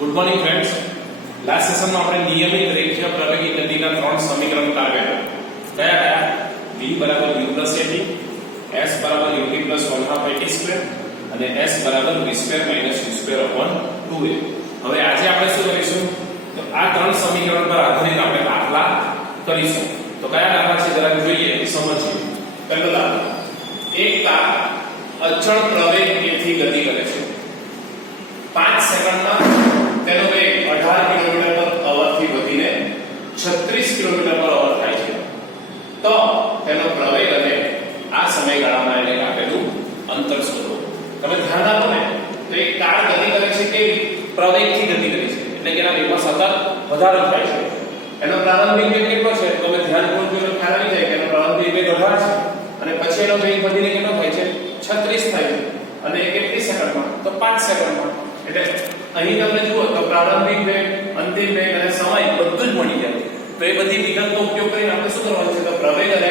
Good morning friends. Last સેશનમાં આપણે નિયમિત રેખીય પ્રવેગી ગતિના ત્રણ સમીકરણ તારવ્યા. કયા? v બરાબર u પ્લસ at, s બરાબર ut પ્લસ 1/2 at સ્ક્વેર અને s બરાબર v square minus u square upon 2a. હવે આજે આપણે શું કરીશું? તો આ ત્રણ સમીકરણ પર આધારિત આપણે દાખલા કરીશું. તો કયા દાખલા છે જરા જોઈએ, સમજીએ. પહેલો દાખલો, એક કાર અચળ પ્રવેગ a થી ગતિ કરે છે. 5 સેકન્ડમાં તેનો વેગ 18 કિલોમીટર પર અવર થી વધીને 36 કિલોમીટર પર અવર થાય છે. તો તેનો પ્રવેગ અને આ સમયગાળામાં એને આપેલું અંતર શોધો. તમે ધ્યાન આપો ને, તો એક કાર ગતિ કરે છે કે પ્રવેગથી ગતિ કરે છે, એટલે કે એના વેગમાં સતત વધારો થાય છે. એનો પ્રારંભિક વેગ કેટલો છે? તો તમે ધ્યાનપૂર્વક જોઈને ખ્યાલ આવી જાય કે એનો પ્રારંભિક વેગ 18 છે અને પછી એનો વેગ વધીને કેટલો થાય છે? 36 થાય છે. અને એ કેટલી સેકન્ડમાં? તો 5 સેકન્ડમાં. એટલે અહીં તમે જુઓ તો પ્રારંભિક વેગ, અંતિમ વેગ અને સમય બધું જ મળી જાય. તો એ બધી વિગતનો ઉપયોગ કરીને આપણે શું કરવાનું છે? તો પ્રવેગ અને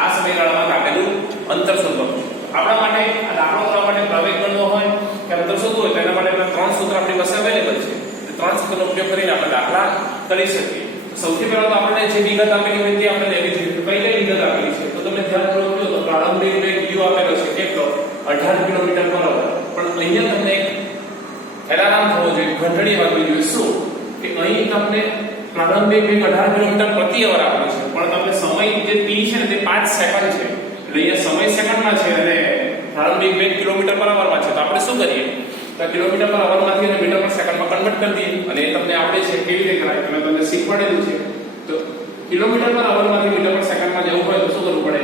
આ સમયગાળામાં કાપેલું અંતર શોધવાનું છે. આપણા માટે આ દાખલો કરવા માટે પ્રવેગ ગણવો હોય કે અંતર શોધવું હોય તો એના માટે ત્રણ સૂત્ર આપણી પાસે અવેલેબલ છે. એ ત્રણ સૂત્રનો ઉપયોગ કરીને આપણે દાખલા કરી શકીએ. સૌથી પહેલા તો આપણે જે વિગત આપેલી હોય તે આપણે લેવી જોઈએ. કઈ વિગત આપેલી છે? તો તમે ધ્યાનપૂર્વક જુઓ તો પ્રારંભિક વેગ u આપેલો છે કેટલો? 18 કિલોમીટર પર અવર. પણ અહીંયા તમને એલાર્મ થવો જોઈએ, ઘંટડી વાગવી જોઈએ. શું કે અહીં તમને પ્રારંભિક વેગ 18 કિલોમીટર પ્રતિ અવર આપેલો છે, પણ તમને સમય જે t છે ને તે 5 સેકન્ડ છે. એટલે અહીંયા સમય સેકન્ડમાં છે અને પ્રારંભિક વેગ કિલોમીટર પર અવરમાં છે. તો આપણે શું કરીએ? તો કિલોમીટર પર અવરમાંથી એને મીટર પર સેકન્ડમાં કન્વર્ટ કરી દઈએ. અને એ તમને આવડે છે કેવી રીતે કરાય, મેં તમને શીખવાડેલું છે. તો કિલોમીટર પર અવરમાંથી મીટર પર સેકન્ડમાં જવું હોય તો શું કરવું પડે?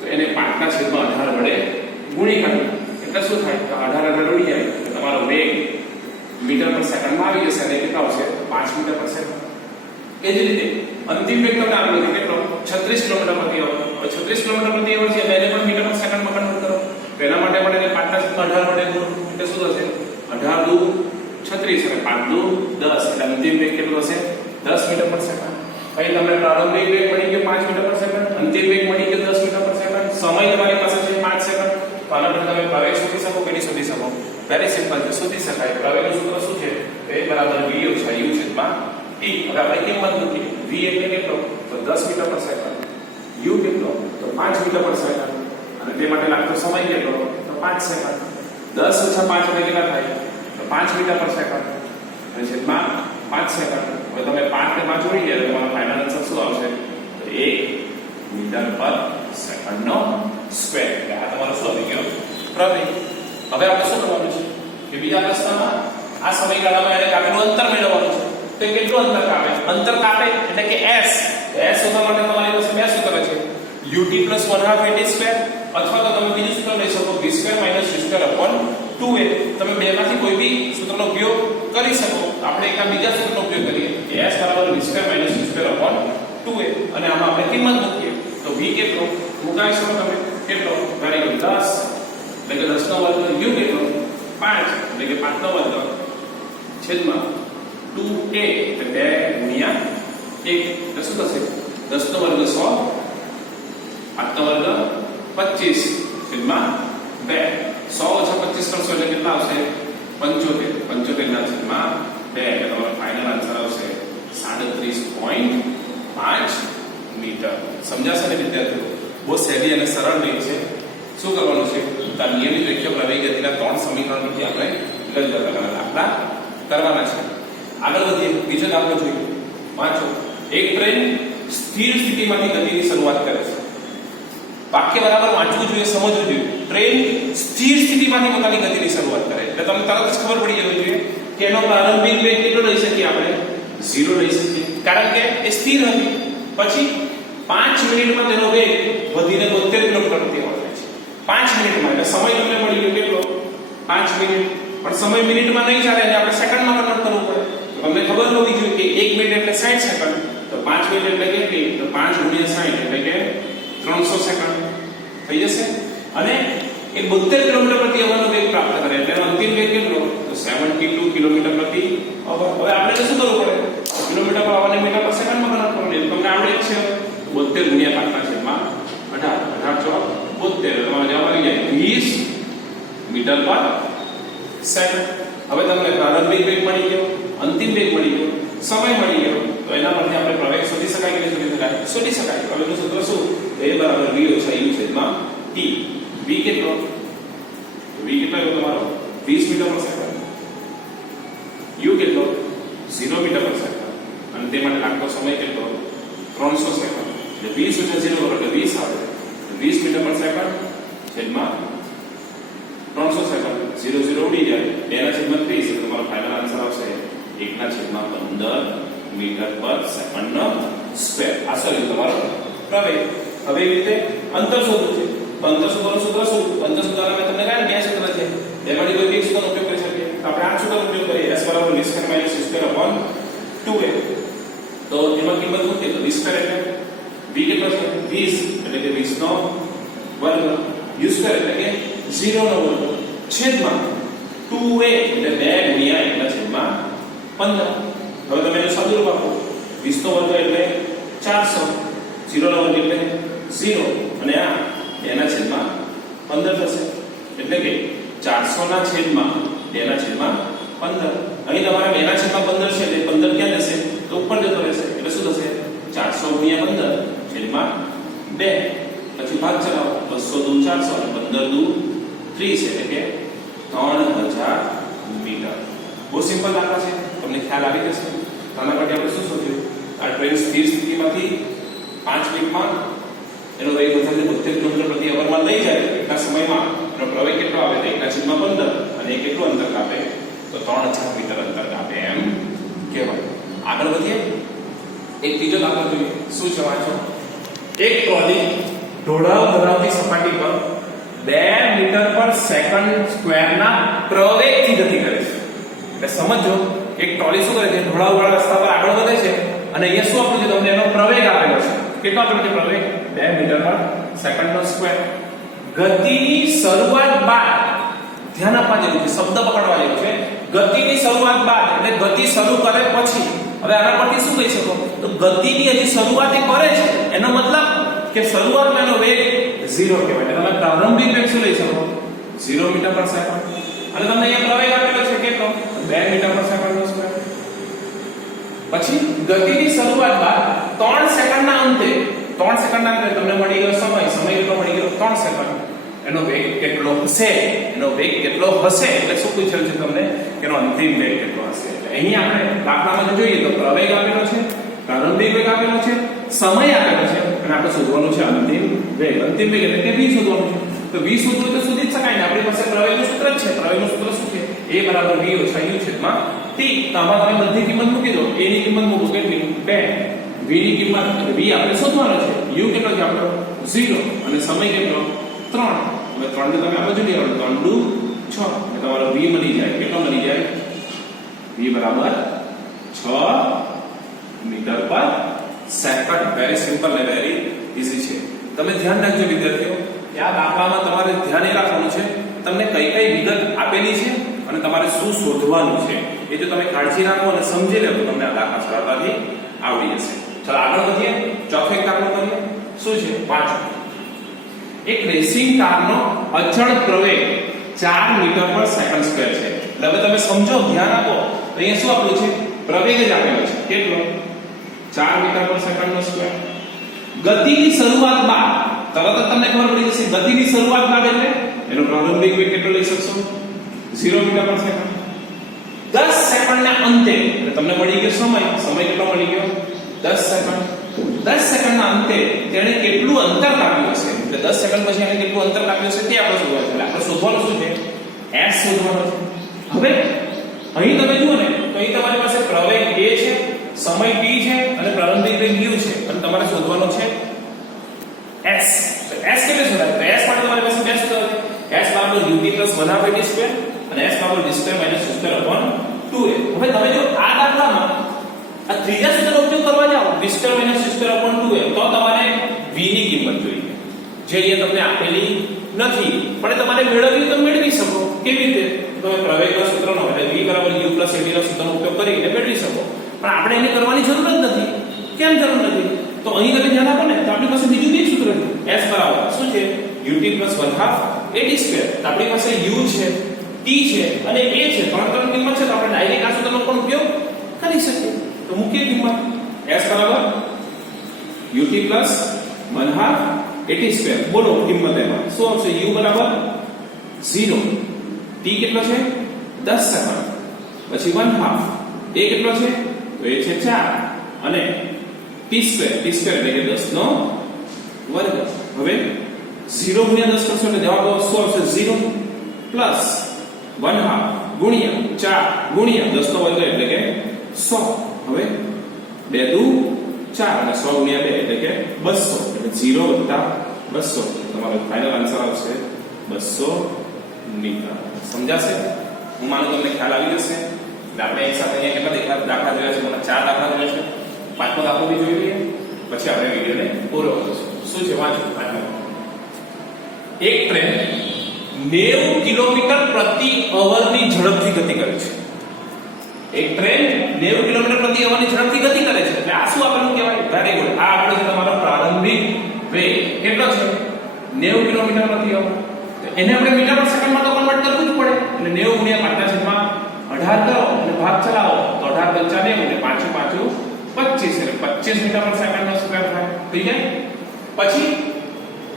તો એને 5/18 વડે ગુણી કાઢીએ. એટલે શું થાય? તો 18 ઉડી જાય તો તમારો વેગ મીટર પર સેકન્ડમાં આવી જશે અને કેટલા આવશે? 5 મીટર પર સેકન્ડ. એ જ રીતે અંતિમ વેગ તમને આપેલો છે કેટલો? 36 કિલોમીટર પ્રતિ અવર. 36 કિલોમીટર પ્રતિ અવર છે એટલે એને પણ મીટર પર સેકન્ડમાં કન્વર્ટ કરો. તો એના માટે આપણે 5/18 વડે ગુણો એટલે શું થશે? 18 દુ 36 અને 5 દુ 10 એટલે અંતિમ વેગ કેટલો હશે? 10 મીટર પર સેકન્ડ. અહીં તમને પ્રારંભિક વેગ મળી ગયો 5 મીટર પર સેકન્ડ, અંતિમ વેગ મળી ગયો 10 મીટર પર સેકન્ડ, સમય તમારી પાસે છે 5 સેકન્ડ. તો આના પર તમે પ્રવેગ શોધી શકો કે નહીં શોધી શકો? વેરી સિમ્પલ છે, શોધી શકાય. પ્રવેગનું સૂત્ર શું છે? a બરાબર v ઓછા u છેદમાં t. હવે આપણે કિંમત મૂકીએ. v એટલે કેટલો? તો 10 મીટર પર સેકન્ડ. u કેટલો? તો 5 મીટર પર સેકન્ડ. અને તે માટે લાગતો સમય કેટલો? તો 5 સેકન્ડ. 10 ઓછા 5 એટલે કેટલા થાય? તો 5 મીટર પર સેકન્ડ. અને છેદમાં 5 સેકન્ડ. હવે તમે 5 ને 5 જોડી ગયા તો તમારો ફાઇનલ આન્સર શું આવશે? તો 1 મીટર પર સેકન્ડનો સ્ક્વેર. એટલે આ તમારો શું આવી ગયો? પ્રવેગ. હવે આપણે શું કરવાનું છે કે બીજા પ્રશ્નમાં આ સમયગાળામાં એને કાપેલું અંતર મેળવવાનું છે. તો કેટલું અંતર કાપે? અંતર કાપે એટલે કે s. s શોધવા માટે તમારી પાસે બે સૂત્ર છે, ut + 1/2 at સ્ક્વેર અથવા તો તમે બીજું સૂત્ર લઈ શકો v square minus u square upon 2a. તમે બેમાંથી કોઈ બી સૂત્રનો ઉપયોગ કરી શકો. આપણે એક આ બીજા સૂત્રનો ઉપયોગ કરીએ કે s બરાબર v square minus u square upon 2a અને આમાં આપણે કિંમત મૂકીએ. તો v કેટલો મૂકાઈ શકો તમે? કેટલો? વેરી ગુડ, 10 એટલે કે 10 નો વર્ગ. u કેટલો? 5 એટલે કે 5 નો વર્ગ છેદમાં 2a એટલે 2 ગુણ્યા 1 એટલે શું થશે? 10 નો વર્ગ 100, 5 નો વર્ગ 25 છેદમાં 2. 100 ઓછા 25 કરશો એટલે કેટલા આવશે? 75. 75 ના છેદમાં 2 એટલે તમારો ફાઇનલ આન્સર આવશે 37.5 મીટર. સમજાશે ને વિદ્યાર્થીઓ? બહુ સહેલી અને સરળ રીત છે. શું કરવાનું છે? તો નિયમિત રેખીય પ્રવેગ ગતિના ત્રણ સમીકરણોથી આપણે ગણતરી કરવાના દાખલા કરવાના છે. આગળ વધીએ, બીજો દાખલો જોઈએ. વાંચો. એક ટ્રેન સ્થિર સ્થિતિમાંથી ગતિની શરૂઆત કરે છે. વાક્ય બરાબર વાંચવું જોઈએ, સમજવું જોઈએ. ટ્રેન સ્થિર સ્થિતિમાંથી પોતાની ગતિની શરૂઆત કરે એટલે તમને તરત જ ખબર પડી જવી જોઈએ કે એનો પ્રારંભિક વેગ કેટલો લઈ શકીએ આપણે? 0 લઈ શકીએ, કારણ કે એ સ્થિર હતી. પછી 5 મિનિટમાં તેનો વેગ વધીને 72 કિલોમીટર પ્રતિ અવર થાય છે. 5 મિનિટમાં એટલે સમય તમને મળી ગયો કેટલો? 5 મિનિટ. પણ સમય મિનિટમાં નહીં ચાલે એટલે આપણે સેકન્ડમાં કન્વર્ટ કરવું પડે. તો તમને ખબર હોવી જોઈએ કે 1 મિનિટ એટલે 60 સેકન્ડ. તો 5 મિનિટ એટલે કેટલી? તો 5 ગુણ્યા 60 એટલે કે 300 સેકન્ડ થઈ જશે. અને એ 72 કિલોમીટર પ્રતિ અવરનો વેગ પ્રાપ્ત કરે એટલે એનો અંતિમ વેગ કેટલો? તો 72 કિલોમીટર પ્રતિ અવર. હવે આપણે શું કરવું પડે? કિલોમીટર પર અવરને મીટર પર સેકન્ડમાં કન્વર્ટ કરવું. તમને આવડે જ છે. 72 ગુણ્યા 5 ના છેદમાં 18. 18 ચોક 72. તમારો જવાબ આવી જાય 20 મીટર પર સેકન્ડ. હવે તમને પ્રારંભિક વેગ મળી ગયો, સમય મળી ગયો. તો એના પરથી આપણે પ્રવેગ શોધી શકાય કે નહીં શોધી શકાય? શોધી શકાય. પ્રવેગનું સૂત્ર શું? a બરાબર v ઓછા u છેદમાં t. v કેટલો? v કેટલો આવ્યો તમારો? 20 મીટર પર સેકન્ડ. u કેટલો? 0 મીટર પર સેકન્ડ. અને તે માટે લાગતો સમય કેટલો? 300 સેકન્ડ. એટલે 20 ઓછા 0 કરો એટલે 20 આવે. 20 મીટર પર સેકન્ડ છેદમાં 300 સેકન્ડ. 0 0 ઉડી જાય. 2/30 એટલે તમારો ફાઇનલ આન્સર આવશે 1/15 મીટર પર સેકન્ડ નો સ્ક્વેર. આ સર તમારો પ્રવેગ. હવે એ રીતે અંતર શોધવું છે. તો અંતર શોધવાનું સૂત્ર શું? અંતર શોધવાના મેં તમને કહ્યું બે સૂત્ર છે. એમાંથી કોઈ એક સૂત્રનો ઉપયોગ કરી શકીએ. આપણે આ સૂત્રનો ઉપયોગ કરીએ. s બરાબર v square minus u square upon 2a. તો એમાં કિંમત મૂકીએ તો v સ્ક્વેર એટલે v કેટલો છે? 20 એટલે કે 20 નો વર્ગ. u સ્ક્વેર એટલે કે 0 નો વર્ગ છેદમાં 2a એટલે 2 ગુણ્યા 1/15. હવે તમે એનું સાદુરૂપ આપો. 20 નો વર્ગ એટલે 400, 0 નો વર્ગ એટલે 0 અને આ 2/15 થશે. એટલે કે 400 ના છેદમાં 2/15. અહીં તમારે 2/15 છે એટલે 15 ક્યાં જશે? તો ઉપર જતો રહેશે. એટલે શું થશે? 400 ગુણ્યા 15 છેદમાં 2. પછી ભાગ ચલાવો. 200 દુ 400 અને 15 દુ 30 એટલે કે 3000 મીટર. બહુ સિમ્પલ દાખલા છે. તમને ખ્યાલ આવી જશે. આના માટે આપણે શું શોધ્યું? આ ટ્રેન સ્થિર સ્થિતિમાંથી 5 મિનિટમાં એનો વેગ વધારે 72 કિલોમીટર પ્રતિ અવરમાં લઈ જાય એટલા સમયમાં એનો પ્રવેગ કેટલો આવે? તો 1/15 અને એ કેટલું અંતર કાપે? તો 3000 મીટર અંતર કાપે એમ કહેવાય. આગળ વધીએ. એક ત્રીજો દાખલો જોઈએ. શું છે વાંચો. એક ટ્રોલી ઢોળાવ ધરાવતી સપાટી પર 2 મીટર પર સેકન્ડ સ્ક્વેરના પ્રવેગથી ગતિ કરે છે. એટલે સમજો એક ટ્રોલી શું કરે છે? ઢોળાવવાળા રસ્તા પર આગળ વધે છે અને અહીંયા શું આપ્યું છે? તમને એનો પ્રવેગ આપેલો છે. કેટલો આપેલો છે પ્રવેગ? 2 મીટર પર સેકન્ડનો સ્ક્વેર. ગતિની શરૂઆત બાદ ધ્યાન આપવા જેવું છે. શબ્દ પકડવા જેવું છે. ગતિની શરૂઆત બાદ એટલે ગતિ શરૂ કરે પછી. હવે આના પરથી શું કહી શકો? તો ગતિની હજી શરૂઆત કરે છે એનો મતલબ કે શરૂઆતમાં એનો વેગ 0 કહેવાય. તમે પ્રારંભિક વેગ શું લઈ શકો? 0 મીટર પર સેકન્ડ. અને તમને અહીંયા પ્રવેગ આપેલો છે કેટલો? 2 મીટર પર સેકન્ડનો સ્ક્વેર. પછી ગતિની શરૂઆત બાદ 3 સેકન્ડના અંતે 3 સેકન્ડના અંતે તમને મળી ગયો સમય કેટલો મળી ગયો? 3 સેકન્ડ. એનો વેગ કેટલો હશે? એનો વેગ કેટલો હશે એટલે શું પૂછેલું છે તમને? કે એનો અંતિમ વેગ કેટલો હશે. એટલે અહીં આપણે દાખલામાં જોઈએ તો પ્રવેગ આપેલો છે, પ્રારંભિક વેગ આપેલો છે, સમય આપેલો છે અને આપણે શોધવાનું છે અંતિમ વેગ. અંતિમ વેગ એટલે કે v શોધવાનું છે. તો v શોધવું તો શોધી જ શકાય ને. આપણી પાસે પ્રવેગનું સૂત્ર જ છે. પ્રવેગનું સૂત્ર શું છે? a બરાબર v ઓછા u છેદમાં t. તો આમાં તમે બધી કિંમત મૂકી દો. a ની કિંમત મૂકો કેટલી? 2. v ની કિંમત એટલે v આપણે શોધવાનો છે. u કેટલો છે આપણો? 0 અને સમય કેટલો? 3. હવે 3 ને તમે આ બાજુ લઈ આવો. 3 દુ 6 એટલે તમારો v મળી જાય. કેટલો મળી જાય? v બરાબર 6 મીટર પર સેકન્ડ. વેરી સિમ્પલ અને વેરી ઈઝી છે. તમે ધ્યાન રાખજો વિદ્યાર્થીઓ કે આ દાખલામાં તમારે ધ્યાન એ રાખવાનું છે તમને કઈ કઈ વિગત આપેલી છે અને તમારે શું શોધવાનું છે. એ જો તમે કાળજી રાખો અને સમજી લો તો તમને આ દાખલા સરળતાથી આવડી જશે. ચાલો આગળ વધીએ. ચોથો એક દાખલો કરીએ. શું છે? પાંચમો. એક રેસિંગ કારનો અચળ પ્રવેગ 4 મીટર પર સેકન્ડ સ્ક્વેર છે. એટલે હવે તમે સમજો, ધ્યાન આપો. તો અહીંયા શું આપેલું છે? પ્રવેગ જ આપેલો છે. કેટલો? 4 મીટર પર સેકન્ડનો સ્ક્વેર. ગતિની શરૂઆત બાદ તરત જ તમને ખબર પડી જશે. ગતિની શરૂઆત બાદ એટલે એનો પ્રારંભિક વેગ કેટલો લઈ શકશો? 0 મીટર પર સેકન્ડ. 10 સેકન્ડના અંતે એટલે તમને મળી ગયો સમય કેટલો મળી ગયો? 10 સેકન્ડ. 10 સેકન્ડના અંતે તેણે કેટલું અંતર કાપ્યું હશે? એટલે 10 સેકન્ડ પછી એને કેટલું અંતર કાપ્યું હશે તે આપણે શોધવાનું છે. આપણે શોધવાનું શું છે? s શોધવાનો છે. હવે અહીં તમે જુઓ ને તો અહીં તમારી પાસે પ્રવેગ a છે, સમય t છે અને પ્રારંભિક વેગ u છે અને તમારે શોધવાનો છે s. તો s કેવી રીતે શોધાય? તો s માટે તમારી પાસે બે સૂત્રો છે. s બરાબર ut + 1/2 અને s બરાબર d² - u² / 2a. હવે તમે જો આ દાખલામાં આ ત્રીજા સૂત્રનો ઉપયોગ કરવા જાઓ d² - u² / 2a તો તમારે v ની કિંમત જોઈએ જે અહીંયા તમને આપેલી નથી પણ તમારે મેળવવી તો મેળવી શકો. કેવી રીતે? તમે પ્રવેગના સૂત્રનો એટલે v = u + ab ના સૂત્રનો ઉપયોગ કરીને મેળવી શકો. પણ આપણે એને કરવાની જરૂર જ નથી. કેમ જરૂર નથી? તો અહીં તમે ધ્યાન આપો ને તો આપણી પાસે બીજું બે સૂત્ર છે. s બરાબર શું છે? ut + 1/2 ad². તો આપણી પાસે u છે, t છે અને a છે. ત્રણ કિંમત છે તો આપણે ડાયરેક્ટ આ સૂત્રનો પણ ઉપયોગ કરી શકીએ. તો ut પ્લસ 1/2 at². બોલો કિંમત એમાં શું આવશે? u બરાબર 0, t કેટલો છે? 10 સેકન્ડ, પછી 1/2 a કેટલો છે? તો એ છે 4 અને t² એટલે કે 10 નો વર્ગ. હવે 0 ગુણ્યા 10 કરશો એટલે જવાબ શું આવશે? 0 પ્લસ 1/2 ગુણ્યા 4 ગુણ્યા 10 નો વર્ગ એટલે કે 100. હવે 2 દુ 4 અને 100 ગુણ્યા 2 એટલે કે 200. એટલે 0 વત્તા 200 તમારો ફાઇનલ આન્સર આવશે 200 મીટર. સમજાશે? હું માનું તમને ખ્યાલ આવી જશે. એટલે આપણે એક સાથે અહીંયા કેટલા દાખલા જોયા છે? મને 4 દાખલા જોયા છે. પાંચમો દાખલો બી જોઈ લઈએ, પછી આપણે વિડિયોને પૂરો કરીશું. શું છે? વાંચો. એક ટ્રેન 90 કિલોમીટર પ્રતિ અવરની ઝડપથી ગતિ કરે છે. એક ટ્રેન 90 કિલોમીટર પ્રતિ અવરની ઝડપથી ગતિ કરે છે. એટલે આ શું આપણને કહેવાય? Very good. આ આપણો છે તમારો પ્રારંભિક વેગ. કેટલો છે? 90 કિલોમીટર પ્રતિ અવર. તો એને આપણે મીટર પર સેકન્ડમાં તો કન્વર્ટ કરવું જ પડે. એટલે 90 ગુણ્યા 5/18 કરો અને ભાગ ચલાવો તો 18 × 5 એટલે 5 × 5 25 એટલે 25 મીટર પર સેકન્ડનો સ્ક્વેર થાય. થઈ જાય? પછી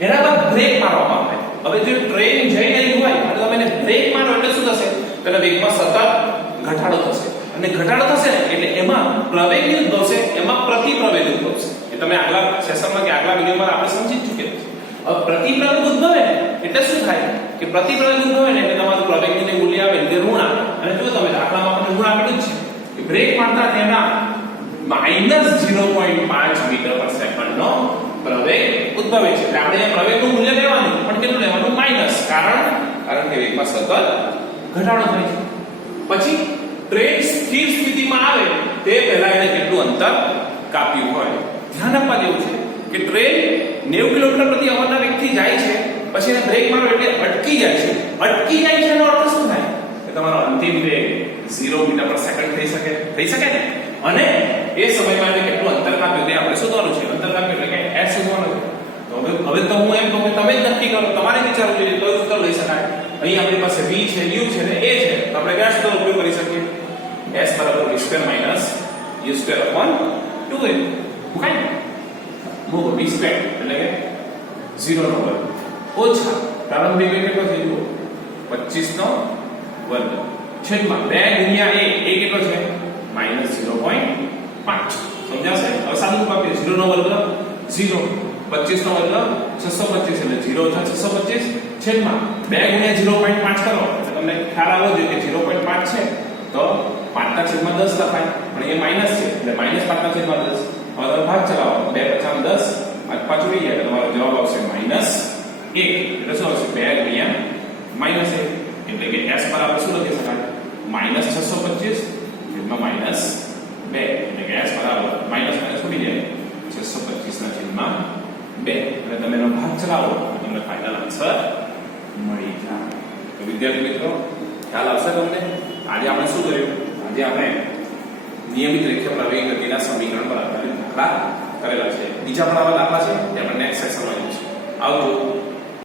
એના બાદ બ્રેક મારવામાં આવે. હવે જો ટ્રેન જઈ રહી હોય અને તમે એને બ્રેક મારો એટલે શું થશે? તેના વેગમાં સતત ઘટાડો થશે. અને ઘટાડો થશે એટલે એમાં પ્રવેગ ઉદ્ભવશે, એમાં પ્રતિપ્રવેગ ઉદ્ભવશે. એ તમે આગલા સેશનમાં કે આગલા વિડિયોમાં આપણે સમજી ચૂક્યા છે. હવે પ્રતિપ્રવેગ ઉદ્ભવે એટલે શું થાય? કે પ્રતિપ્રવેગ ઉદ્ભવે ને એટલે તમારું પ્રવેગનું મૂલ્ય આવે એટલે ઋણ આવે. અને જો તમે દાખલામાં આપણે ઋણ આપેલું જ છે કે બ્રેક મારતા તેના -0.5 મીટર પર સેકન્ડનો પ્રવેગ ઉદ્ભવે છે. એટલે આપણે અહીંયા પ્રવેગનું મૂલ્ય લેવાનું, પણ કેટલું લેવાનું? માઈનસ. કારણ કે વેગમાં સતત ઘટાડો થાય છે. પછી ટ્રેન સ્થિર સ્થિતિમાં આવે તે પહેલા એને કેટલું અંતર કાપ્યું હોય. ધ્યાન આપવા જેવું છે કે ટ્રેન 90 કિલોમીટર પ્રતિ અવરના વેગથી જાય છે, પછી એને બ્રેક મારો એટલે અટકી જાય છે. અટકી જાય છે એનો અર્થ શું થાય? કે તમારો અંતિમ વેગ 0 મીટર પર સેકન્ડ થઈ શકે ને. અને એ સમયમાં એને કેટલું અંતર કાપ્યું તે આપણે શોધવાનું છે. અંતર કાપ્યું એટલે કે s શોધવાનું છે. તો હવે તો હું એમ કહું કે તમે જ નક્કી કરો, તમારે વિચારવું જોઈએ કયું સૂત્ર લઈ શકાય. અહીં આપણી પાસે v છે, u છે ને a છે. તો આપણે કયા સૂત્રનો ઉપયોગ કરી શકીએ? s = v² - u² 2a. Okay? મૂકો v² એટલે કે 0 નો વર્ગ ઓછા પ્રારંભિક વેગ કેટલો થઈ ગયો? 25 નો વર્ગ છેદમાં 2 ગુણ્યા a. a કેટલો છે? -0.5. સમજાશે? હવે સાદું કાપીએ. 0 નો વર્ગ 0, 25 નો વર્ગ 625 એટલે 0 + 625 છેદમાં 2 ગુણ્યા 0.5 કરો એટલે તમને ખ્યાલ આવવો જોઈએ કે 0.5 છે તો 5/10 લખાય, પણ એ માઈનસ છે એટલે -5/10. હવે તમે ભાગ ચલાવો. 2 × 5 = 10, 5 ઉડી જાય એટલે તમારો જવાબ આવશે -1. એટલે શું આવશે? 2 ગુણ્યા -1 એટલે કે s બરાબર શું લખી શકાય? -625 -2 એટલે કે s બરાબર માઈનસ ઉડી જાય 625 ના છેદમાં 2. અને તમે એનો ભાગ ચલાવો તમને ફાઇનલ આન્સર મળી જાય. તો વિદ્યાર્થી મિત્રો ખ્યાલ આવશે તમને? આજે આપણે શું કર્યું? આજે આપણે નિયમિત રેખીય પ્રવેગ ગતિના સમીકરણ પર આધારિત દાખલા કરેલા છે. બીજા પણ આવા દાખલા છે તે આપણે નેક્સ્ટ સેશનમાં જોઈશું. આવજો.